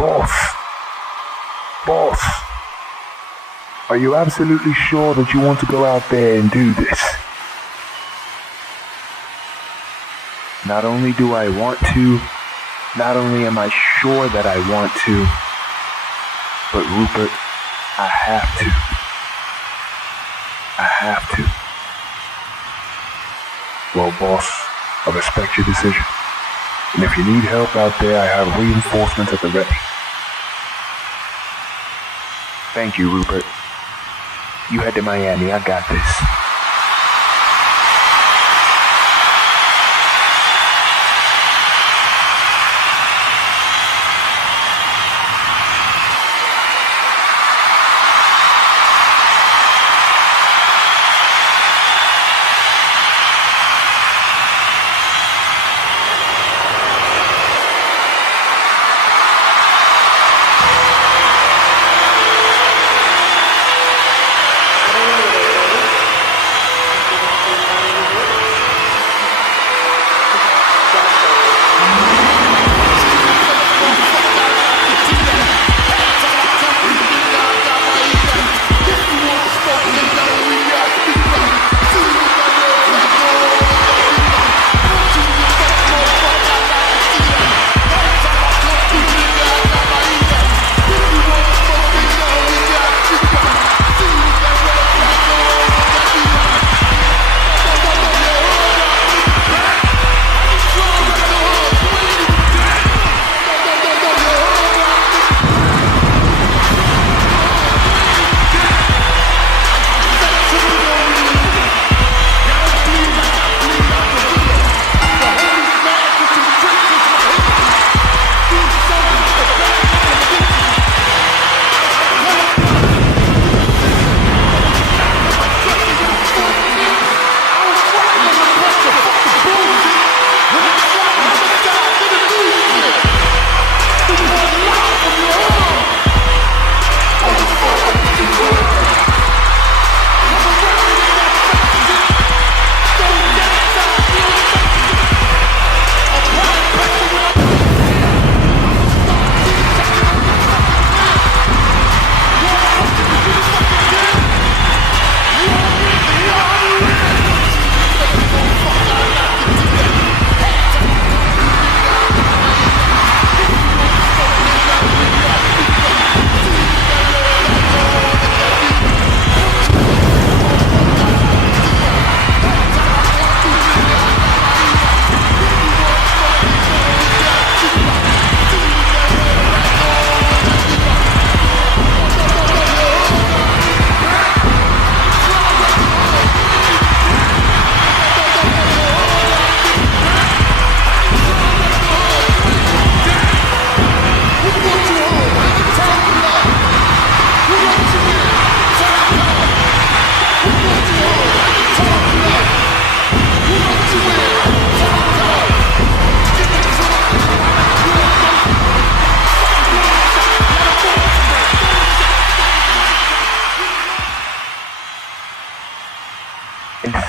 Boss, are you absolutely sure that you want to go out there and do this? Not only do I want to, not only am I sure that I want to, but Rupert, I have to. Well, boss, I respect your decision. And if you need help out there, I have reinforcements at the ready. Thank you, Rupert. You head to Miami, I got this.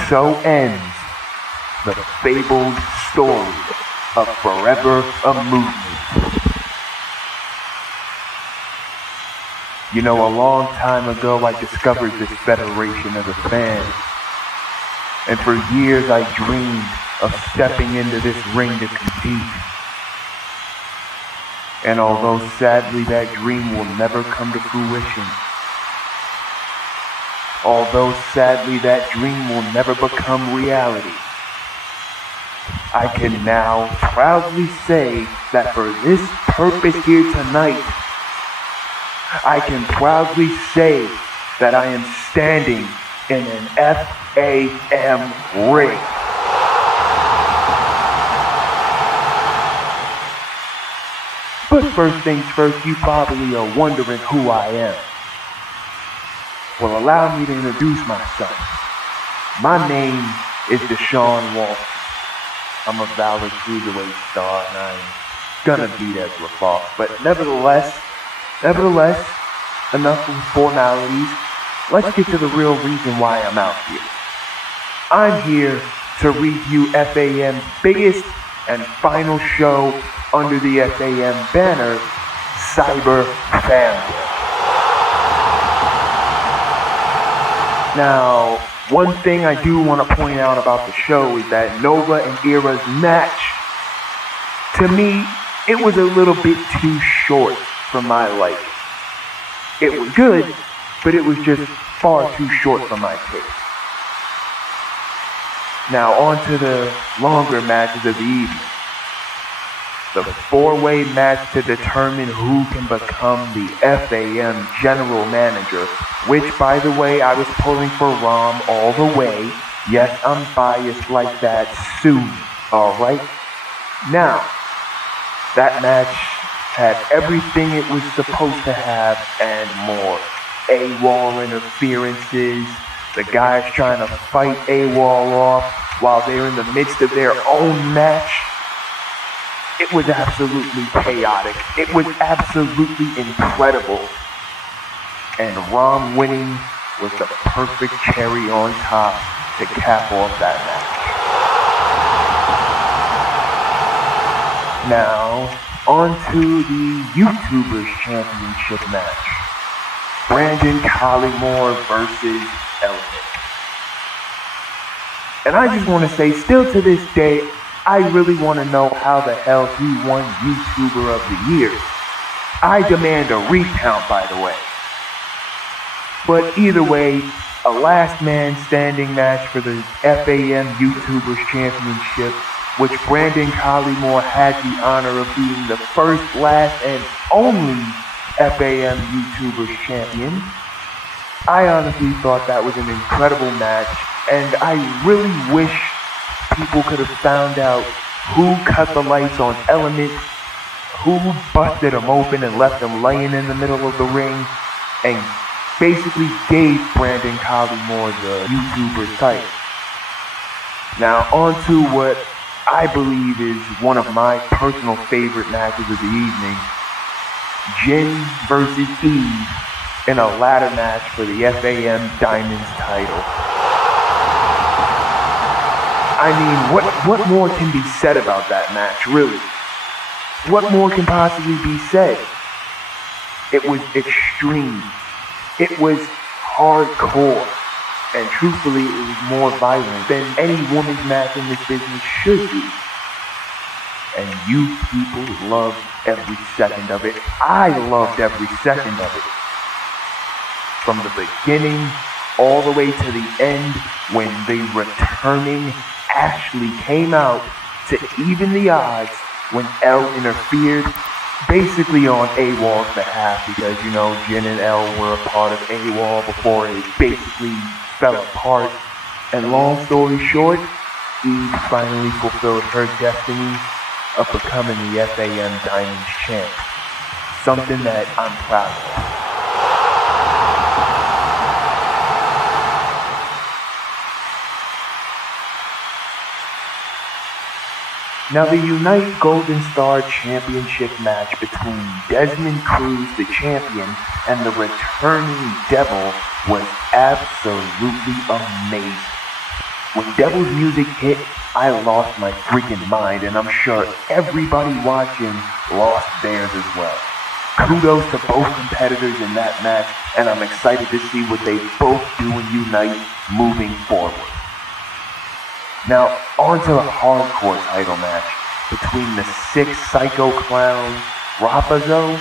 So ends the fabled story of Forever a Movement. You know, a long time ago I discovered this federation as a fan. And for years I dreamed of stepping into this ring to compete. And although sadly that dream will never come to fruition, although sadly that dream will never become reality, I can now proudly say that for this purpose here tonight, I can proudly say that I am standing in an FAM ring. But first things first, you probably are wondering who I am. Well, allow me to introduce myself. My name is Dashon Walton. I'm a valid cruiserweight star, and I'm gonna beat Ezra Fox. But nevertheless, enough of formalities. Let's get to the real reason why I'm out here. I'm here to review FAM's biggest and final show under the FAM banner, cyber family. Now, one thing I do want to point out about the show is that Nova and Era's match, to me, it was a little bit too short for my liking. It was good, but it was just far too short for my taste. Now on to the longer matches of the evening. The four-way match to determine who can become the FAM General Manager, which, by the way, I was pulling for Rom all the way. Yes, I'm biased like that. Sue me, alright? Now, that match had everything it was supposed to have and more. AWOL interferences, the guys trying to fight AWOL off while they're in the midst of their own match. It was absolutely chaotic. It was absolutely incredible. And Rom winning was the perfect cherry on top to cap off that match. Now, on to the YouTubers Championship match. Brandon Collymore versus Element. And I just want to say, still to this day, I really want to know how the hell he won YouTuber of the Year. I demand a recount, by the way. But either way, a last man standing match for the FAM YouTubers Championship, which Brandon Collymore had the honor of being the first, last, and only FAM YouTubers champion. I honestly thought that was an incredible match, and I really wish people could have found out who cut the lights on Element, who busted him open and left him laying in the middle of the ring, and basically gave Brandon Collymore the YouTuber title. Now on to what I believe is one of my personal favorite matches of the evening. Jin versus Eve in a ladder match for the FAM Diamonds title. I mean, what more can be said about that match, really? What more can possibly be said? It was extreme. It was hardcore. And truthfully, it was more violent than any woman's match in this business should be. And you people loved every second of it. I loved every second of it. From the beginning all the way to the end, when the returning Ashley came out to even the odds when Elle interfered, basically on AWOL's behalf, because, you know, Jin and Elle were a part of AWOL before it basically fell apart. And long story short, Eve finally fulfilled her destiny of becoming the FAM Diamonds champ. Something that I'm proud of. Now the Unite Golden Star Championship match between Desmond Cruz, the champion, and the returning Devil was absolutely amazing. When Devil's music hit, I lost my freaking mind, and I'm sure everybody watching lost theirs as well. Kudos to both competitors in that match, and I'm excited to see what they both do in Unite moving forward. Now, on to the hardcore title match between the sick psycho clown Rapazo,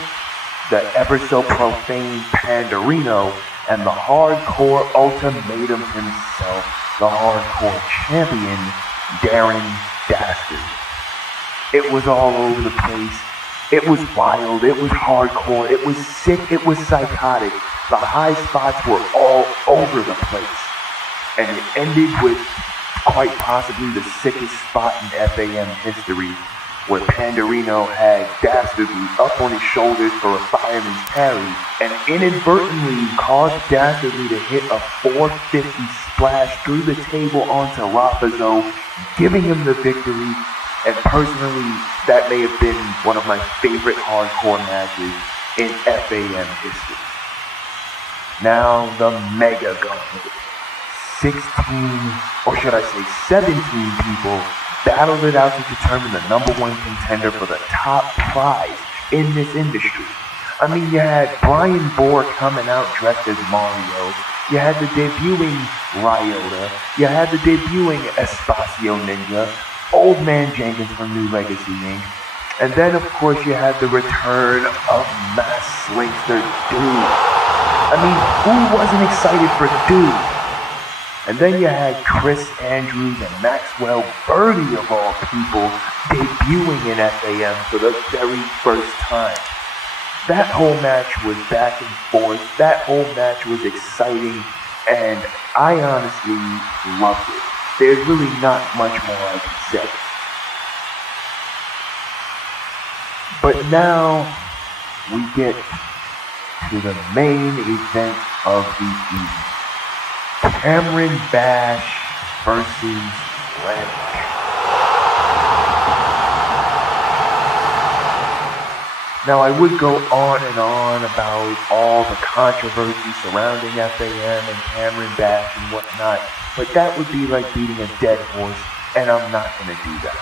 the ever so profane Pandarino, and the hardcore ultimatum himself, the hardcore champion, Darren Dastard. It was all over the place. It was wild, it was hardcore, it was sick, it was psychotic. The high spots were all over the place. And it ended with quite possibly the sickest spot in FAM history, where Pandarino had Dastardly up on his shoulders for a fireman's carry, and inadvertently caused Dastardly to hit a 450 splash through the table onto Rapazo, giving him the victory. And personally, that may have been one of my favorite hardcore matches in FAM history. Now the Mega Gauntlet. 16, or should I say 17 people battled it out to determine the #1 contender for the top prize in this industry. I mean, you had Brian Bohr coming out dressed as Mario. You had the debuting Ryota. You had the debuting Espacio Ninja. Old Man Jenkins from New Legacy Inc. And then, of course, you had the return of Mass Slingster Dude. I mean, who wasn't excited for Dude? And then you had Chris Andrews and Maxwell Birdie, of all people, debuting in FAM for the very first time. That whole match was back and forth. That whole match was exciting, and I honestly loved it. There's really not much more I can say. But now we get to the main event of the evening. Cameron Bash versus Welp. Now, I would go on and on about all the controversy surrounding FAM and Cameron Bash and whatnot, but that would be like beating a dead horse, and I'm not going to do that.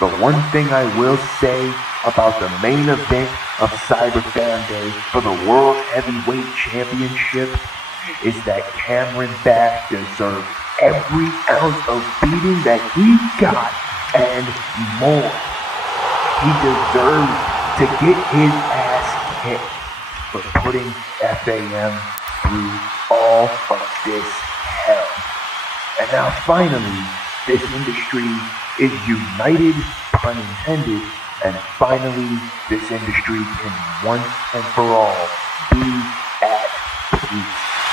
The one thing I will say about the main event of Cyber Fan Day for the World Heavyweight Championship is that Cameron Bash deserved every ounce of beating that he got and more. He deserved to get his ass kicked for putting FAM through all of this hell. And now finally, this industry is united, pun intended, and finally this industry can once and for all be at peace.